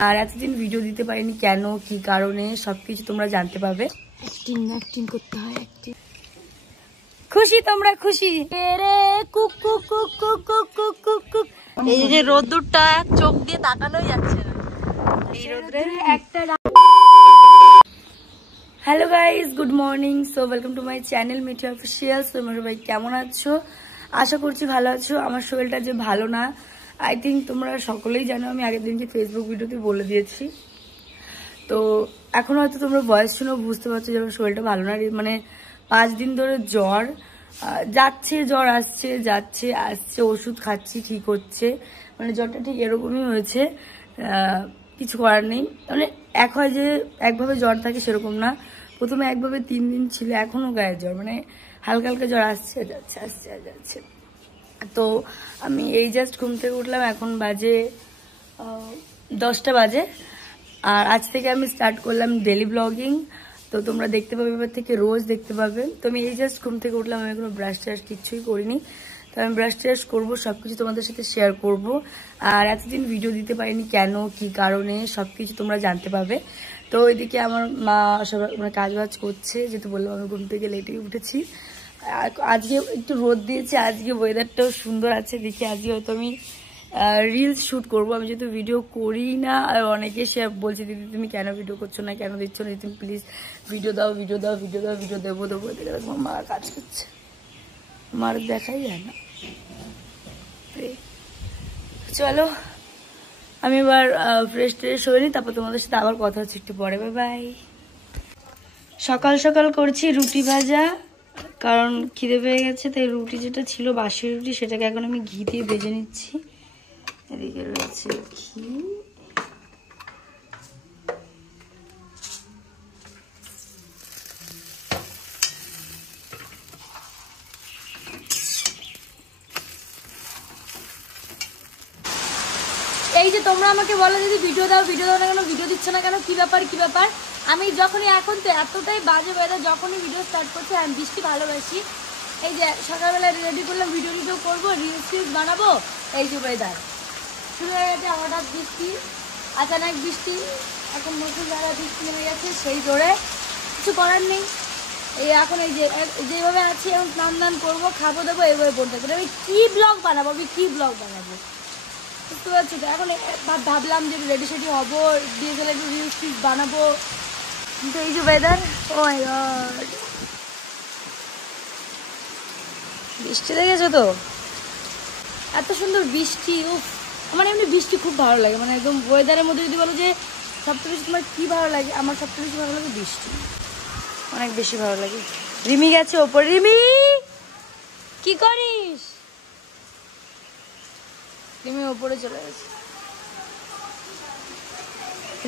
আর এতদিন ভিডিও দিতে পারিনি কেন, কি কারণে সবকিছু তোমরা জানতে পারবে। অ্যাক্টিং করতে হয়। খুশি তোমরা খুশি? এই যে রোদ্দুরটা চোখ দিয়ে তাকানোই যাচ্ছে না এই রোদ্রে একটা। Hello guys, good morning. So welcome to my channel Mithi official. তোমরা সবাই কেমন আছো? আশা করছি ভালো আছো। আমার শরীরটা যে ভালো না, আই থিঙ্ক তোমরা সকলেই জানো। আমি আগের দিনকে ফেসবুক ভিডিওতে বলে দিয়েছি। তো এখন হয়তো তোমরা ভয়েস শুনেও বুঝতে পারছো যে আমার শরীরটা ভালো না। মানে 5 দিন ধরে জ্বর যাচ্ছে, জ্বর আসছে যাচ্ছে আসছে, ওষুধ খাচ্ছি ঠিক হচ্ছে। মানে জ্বরটা ঠিক এরকমই হয়েছে, কিছু করার নেই। মানে এক হয় যে একভাবে জ্বর থাকে সেরকম না। প্রথমে একভাবে 3 দিন ছিল, এখনও গায়ে জ্বর, মানে হালকা হালকা জ্বর আসছে যাচ্ছে আসছে যাচ্ছে। তো আমি এই জাস্ট ঘুম থেকে উঠলাম, এখন বাজে 10টা বাজে। আর আজ থেকে আমি স্টার্ট করলাম ডেলি ব্লগিং। তো তোমরা দেখতে পাবে, এবার থেকে রোজ দেখতে পাবে। তো আমি এই জাস্ট ঘুম থেকে উঠলাম, আমি কোনো ব্রাশ ট্রাশ কিচ্ছুই করিনি। তো আমি ব্রাশ ট্রাশ করবো, সবকিছু তোমাদের সাথে শেয়ার করব। আর এতদিন ভিডিও দিতে পারিনি কেন, কি কারণে সবকিছু তোমরা জানতে পাবে। তো ওইদিকে আমার মা সবাই মানে কাজ বাজ করছে, যেহেতু বললাম আমি ঘুম থেকে লেটেই উঠেছি। আজকে একটু রোদ দিয়েছে, আজকে ওয়েদারটাও সুন্দর আছে দেখি। আজকে হয়তো আমি রিলস শ্যুট করবো। আমি যেহেতু ভিডিও করি না, আর অনেকে সে বলছে দিদি তুমি কেন ভিডিও করছো না, কেন দিচ্ছ না, তুমি প্লিজ ভিডিও দাও ভিডিও দাও ভিডিও দাও, ভিডিও দেবো দেবো। আমার মা কাজ করছে, মার দেখাই যায় না। চলো আমি এবার ফ্রেশ ট্রেশ হয়ে নিই, তারপর তোমাদের সাথে আবার কথা হচ্ছে একটু পরে। Bye bye. সকাল সকাল করছি রুটি ভাজা, কারণ খিদে পেয়ে গেছে। তাই রুটি যেটা ছিল বাসি রুটি, সেটাকে এখন আমি ঘি দিয়ে ভেজে নিচ্ছি। এদিকে রয়েছে ঘি, এই যে তোমরা আমাকে বলো যদি ভিডিও দাও না কেন, ভিডিও দিচ্ছ না কেন, কি ব্যাপার কি ব্যাপার। আমি যখনই এখন তো এতটাই বাজে ওয়েদার, যখনই ভিডিও স্টার্ট করছি আমি বৃষ্টি ভালোবাসি। এই যে সকালবেলা রেডি করলাম, ভিডিও করবো, রিলস বানাবো। এই যে ওয়েদার শুরু হয়ে গেছে, হঠাৎ বৃষ্টি, আচানক বৃষ্টি, এখন নতুন জায়গায় বৃষ্টি নেমে গেছে সেই জোরে, কিছু করার নেই। এই এখন এই যে যেভাবে আছি এখন স্নান করবো, খাবো দেবো, এইভাবে বলতে পারি। আমি কি ব্লগ বানাবো, বুঝতে পারছি তো। এখন ভাবলাম যে রেডি সেডি হবো, দিয়ে গেলে একটু রিলস বানাবো। কিন্তু এই যে ওয়েদার, ও মাই গড, বৃষ্টি দেখেছো তো, এত সুন্দর বৃষ্টি। আমার এমনি বৃষ্টি খুব ভালো লাগে, মানে একদম ওয়েদারের মধ্যে যদি বলো যে সবচেয়ে বেশি তোমার কী ভালো লাগে, আমার সবচেয়ে বেশি ভালো লাগে বৃষ্টি, অনেক বেশি ভালো লাগে। রিমি গেছে ওপরে। রিমি কি করিস? রিমি ওপরে চলে গেছে।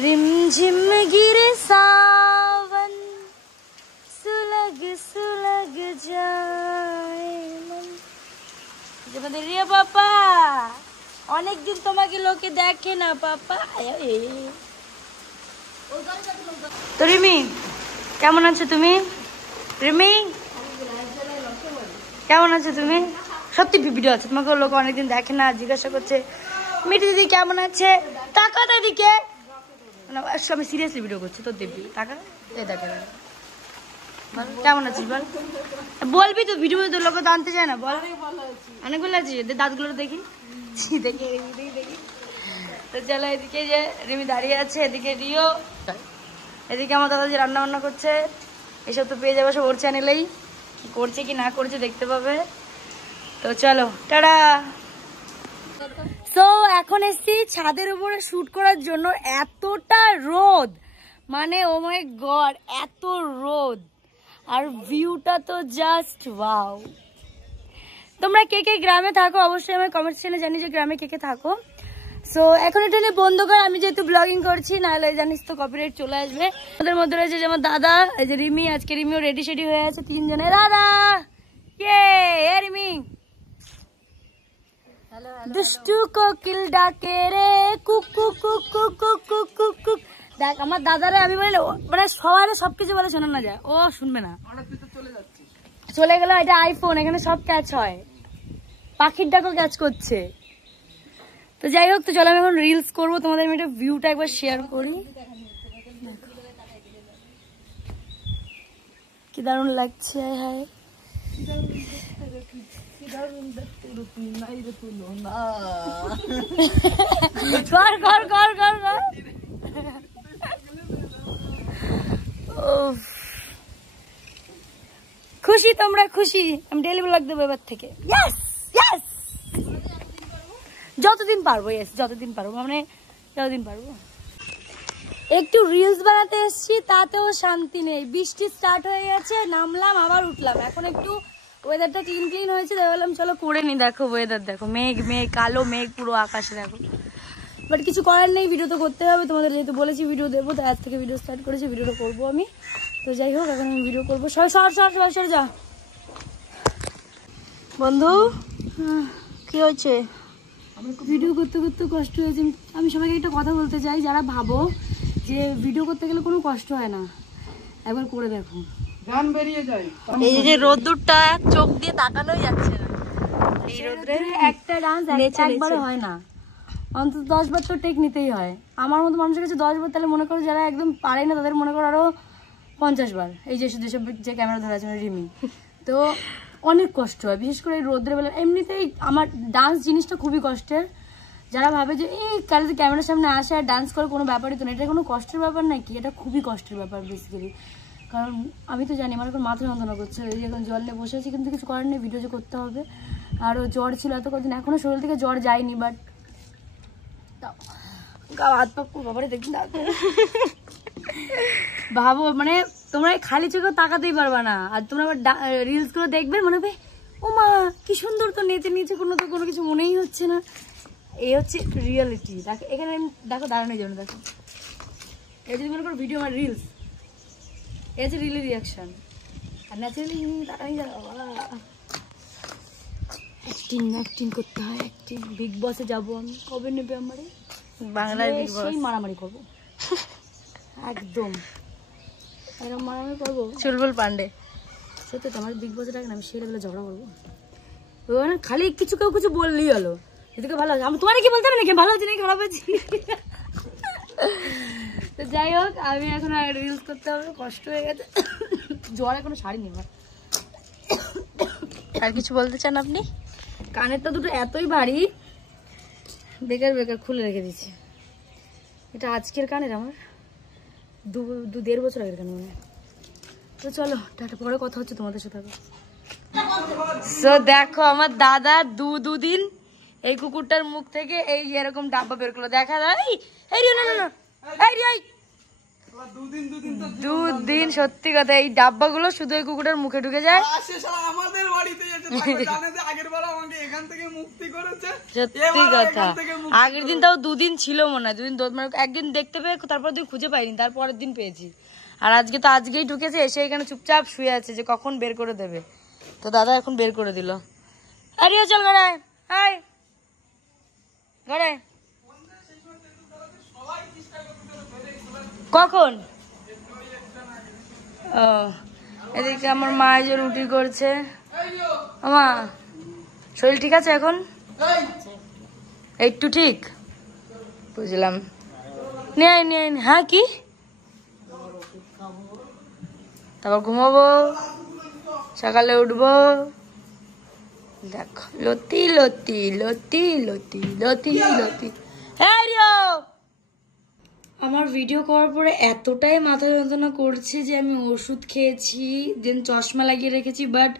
रिमझिम गिरे सावन, सुलग सुलग जाए मन। রিয়া পাপা, অনেকদিন তোমাকে লোকে দেখে না পাপা। তো রিমি কেমন আছো তুমি? রিমি কেমন আছো তুমি? সত্যি ভিডিও আছে, তোমাকে লোক অনেকদিন দেখে না, জিজ্ঞাসা করছে মিঠি দিদি কেমন আছে। টাকা তো দিকে, আমি সিরিয়াসলি ভিডিও করছি, তোর দেখবি টাকা দেখে কেমন আছিস বল, বলবি তো। ভিডিও তো লোক তো আনতে চায় না, বল। অনেক ভালো আছিস, দাঁতগুলো দেখি দেখি দেখি। তো চলো, এদিকে যে রিমি দাঁড়িয়ে আছে, এদিকে রিও, এদিকে আমার দাদা যে রান্না বান্না করছে। এসব তো পেয়ে যাবো সব ওর চ্যানেলেই, কি করছে কি না করছে দেখতে পাবে। তো চলো টাটা। সো এখন এসছি ছাদের উপরে শুট করার জন্য। এতটা রোদ, মানে ও মাই গড এত রোদ, আর ভিউটা তো জাস্ট ওয়াও। তোমরা কে কে গ্রামে থাকো অবশ্যই আমার কমেন্ট সেকশনে জানি যে গ্রামে কে কে থাকো। সো এখন এটা নিয়ে বন্ধ কর, আমি যেহেতু ব্লগিং করছি, নাহলে জানিস তো কপিরাইট চলে আসবে। ওদের মধ্যে রয়েছে যেমন দাদা, এই যে রিমি, আজকে রিমিও রেডি সেডি হয়ে আছে, 3 জনে। দাদা কে রিমি, দুষ্টু কোকিল ডাকে রে cook cook cook cook cook cook cook cook. দেখ আমার দাদারে আমি বলি, মানে সবাই সবকিছু বলে শোনা না যায়, ও শুনবে না। চলে গেল, এটা আইফোন, এখানে সব ক্যাচ হয়, পাখির ডাকও ক্যাচ করছে। তো তো যাই হোক, তো চলো আমি এখন রিলস করবো, তোমাদের আমি একটা ভিউটা একবার শেয়ার করি। কি দারুণ লাগছে। হ্যাঁ কর কর কর কর কর। খুশি তোমরা? খুশি? আমি ডেলি ব্লগ দেবো এবার থেকে। যতদিন পারবো, যতদিন পারবো, মানে যতদিন পারবো। একটু রিলস বানাতে এসছি, তাতেও শান্তি নেই। বৃষ্টি স্টার্ট হয়ে গেছে, নামলাম আবার উঠলাম। এখন একটু ওয়েদারটা ক্লিন হয়েছে, বললাম চলো করে নি। দেখো ওয়েদার দেখো, মেঘ মেঘ, কালো মেঘ পুরো আকাশে দেখো। বাট কিছু করার নেই, ভিডিও তো করতে হবে। তোমাদের যেহেতু বলেছি ভিডিও দেবো, তো আজ থেকে ভিডিও স্টার্ট করেছি, ভিডিওটা করবো আমি। তো যাই হোক, এখন আমি ভিডিও করবো। সর যা বন্ধু। কি হয়েছে? ভিডিও করতে করতে কষ্ট হয়েছে। আমি সবাইকে একটা কথা বলতে চাই, যারা ভাবো যে ভিডিও করতে গেলে কোনো কষ্ট হয় না, একবার করে দেখো, গান বেরিয়ে যায়। এই যে রোদ্দুরটা চোখ দিয়ে তাকানোই যাচ্ছে না, এই রোদ্রে একটা ডান্স একবার হয় না, অন্তত 10 বার তো টেক নিতেই হয়। আমার মতো মানুষের কাছে 10 বার, তাহলে মনে করো যারা একদম পারে না তাদের মনে করো আরো 50 বার। এই যেসব যে ক্যামেরা ধরে আছে রিমি, তো অনেক কষ্ট হয়, বিশেষ করে এই রোদ্রের বেলা। এমনিতেই আমার ডান্স জিনিসটা খুবই কষ্টের। যারা ভাবে যে এই কালে ক্যামেরার সামনে আসে আর ডান্স করে কোনো ব্যাপারই তো না, এটা কোনো কষ্টের ব্যাপার নাকি? এটা খুবই কষ্টের ব্যাপার বেসিক্যালি। কারণ আমি তো জানি আমার এখন মাথা যন্ত্রণা করছে, এই এখন জল নিয়ে বসে আছি, কিন্তু কিছু করার নেই, ভিডিও যে করতে হবে। আরও জ্বর ছিল এত কদিন, এখনো শরীর থেকে জ্বর যায়নি, বাট হাত পা বাবারে দেখুন। ভাবো মানে তোমরা খালি চোখেও তাকাতেই পারবা না, আর তোমরা আবার রিলস গুলো দেখবে মনে হবে ও মা কি সুন্দর, তো নেচে নিচে কোনো কিছু মনেই হচ্ছে না। এই হচ্ছে রিয়েলিটি। দেখো এখানে দেখো দাঁড়ানোর জন্য, দেখো এই যদি মনে করো ভিডিও আমার রিলস, এই হচ্ছে রিয়েল রিয়াকশন। আর ন্যাচারালি অ্যাক্টিং করতে হয়, অ্যাক্টিং। বিগ বসে যাবো আমি, কবে নেবে আমারে? বাংলার বিগ বস, সেই মারামারি করবো একদম, এরকম মারামারি করবো। চুলবুল পান্ডে সত্যি তো আমার বিগ বসে ডাকে না, আমি সেই লেভেলে ঝগড়া করবো। খালি কেউ কিছু বললেই হলো, এদিকে ভালো আছে। আমি তোমার কি বলতে হবে নাকি ভালো হচ্ছে নাকি খারাপ হয়েছি? তো যাই হোক, আমি এখন রিলস করতে হবে, কষ্ট হয়ে গেছে, জ্বর এখনো সারিনি আমার। আর কিছু বলতে চান আপনি? কানেরটা দুটো এতই ভারী, বেকার খুলে রেখে দিচ্ছি। এটা আজকের কানের, আমার 1.5 বছর আগের কানের মনে হয়। তো চলো টাটা, পরে কথা হচ্ছে তোমাদের সাথে। সো দেখো আমার দাদা দুদিন এই কুকুরটার মুখ থেকে এই এরকম ডাব্বা বের করলো, দেখা যায়। দুদিন সত্যি কথা, এই ডাব্বা গুলো শুধু এই কুকুরটার মুখে ঢুকে যায়। সত্যি কথা, আগের দিন তাও 2 দিন ছিল মনে হয়, 2 দিন মানে একদিন দেখতে পেয়ে তারপর দিন খুঁজে পাইনি, তারপরের দিন পেয়েছি। আর আজকে তো আজকেই ঢুকেছে, এসে এখানে চুপচাপ শুয়ে আছে যে কখন বের করে দেবে। তো দাদা এখন বের করে দিল। আরে চল ঘরে, ঘরে কখন? ও এদিকে আমার মা যে রুটি করছে। মা শরীর ঠিক আছে এখন? একটু ঠিক, বুঝলাম। নিয়ে হ্যাঁ কি তারপর ঘুমাবো, সকালে উঠবো। দেখো লতি লতি লতি লতি লতি লতি। আমার ভিডিও করার পরে এতটাই মাথা যন্ত্রণা করছে যে আমি ওষুধ খেয়েছি, দেন চশমা লাগিয়ে রেখেছি, বাট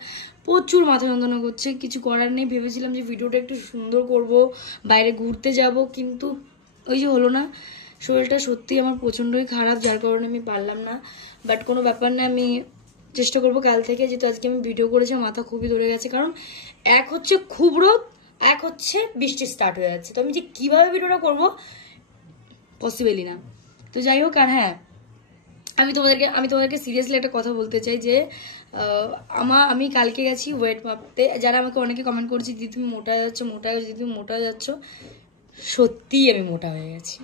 প্রচুর মাথা যন্ত্রণা করছে। কিছু করার নেই, ভেবেছিলাম যে ভিডিওটা একটু সুন্দর করব, বাইরে ঘুরতে যাব, কিন্তু ওই যে হলো না। শরীরটা সত্যি আমার প্রচণ্ডই খারাপ, যার কারণে আমি পারলাম না। বাট কোনো ব্যাপার না, আমি চেষ্টা করবো কাল থেকে। যেহেতু আজকে আমি ভিডিও করেছি, মাথা খুবই ধরে গেছে, কারণ এক হচ্ছে খুব রোদ, এক হচ্ছে বৃষ্টি স্টার্ট হয়ে যাচ্ছে। তো আমি যে কীভাবে ভিডিওটা করবো পসিবলই না। তো যাই হোক, আর হ্যাঁ আমি তোমাদেরকে সিরিয়াসলি একটা কথা বলতে চাই যে আমি কালকে গেছি ওয়েট মাপতে। যারা আমাকে অনেকে কমেন্ট করছে দিদি তুমি মোটা যাচ্ছ, দিদি তুমি মোটা যাচ্ছ, সত্যিই আমি মোটা হয়ে গেছি।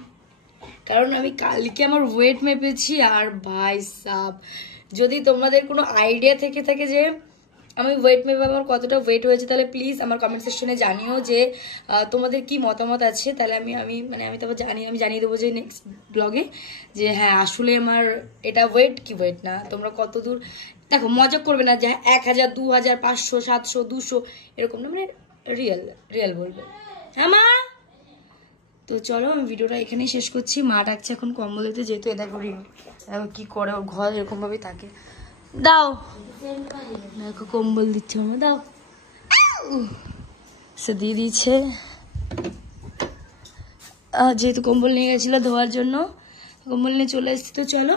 কারণ আমি কালকে আমার ওয়েট মেপেছি, আর ভাই সাব, যদি তোমাদের কোনো আইডিয়া থেকে থাকে যে আমি ওয়েট মেপে আমার কতটা ওয়েট হয়েছে তাহলে প্লিজ আমার কমেন্ট সেকশনে জানিও যে তোমাদের কি মতামত আছে, তাহলে আমি তারপর আমি জানিয়ে দেবো যে নেক্সট ব্লগে যে হ্যাঁ আসলে আমার এটা ওয়েট কি ওয়েট না, তোমরা কত দূর। দেখো মজা করবে না যে 1000, 2000, 500, 700, 200 এরকম না, মানে রিয়েল বলবে। হ্যাঁ মা, তো চলো আমি ভিডিওটা এখানেই শেষ করছি। মা ডাকছে এখন কম্বল দিতে, যেহেতু এ দেখো কি করে, ওর ঘর এরকম ভাবেই থাকে। দাও, দেখো কম্বল দিচ্ছে আমার, দাও। সে দিয়ে দিচ্ছে, যেহেতু কম্বল নিয়ে গেছিলো ধোয়ার জন্য, কম্বল নিয়ে চলে এসেছি। তো চলো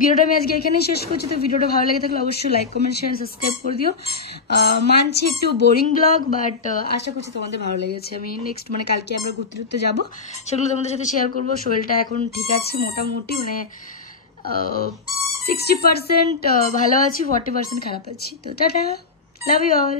ভিডিওটা আমি আজকে এখানেই শেষ করছি। তো ভিডিওটা ভালো লেগে থাকলে অবশ্যই লাইক, কমেন্ট, শেয়ার, সাবস্ক্রাইব করে দিও। মানছি একটু বোরিং ব্লগ, বাট আশা করছি তোমাদের ভালো লেগেছে। আমি নেক্সট মানে কালকে আমরা ঘুরতে যাবো, সেগুলো তোমাদের সাথে শেয়ার করবো। শরীরটা এখন ঠিক আছে মোটামুটি, মানে 60% ভালো আছি, 40% খারাপ আছি। তো টাটা, লাভ ইউ অল।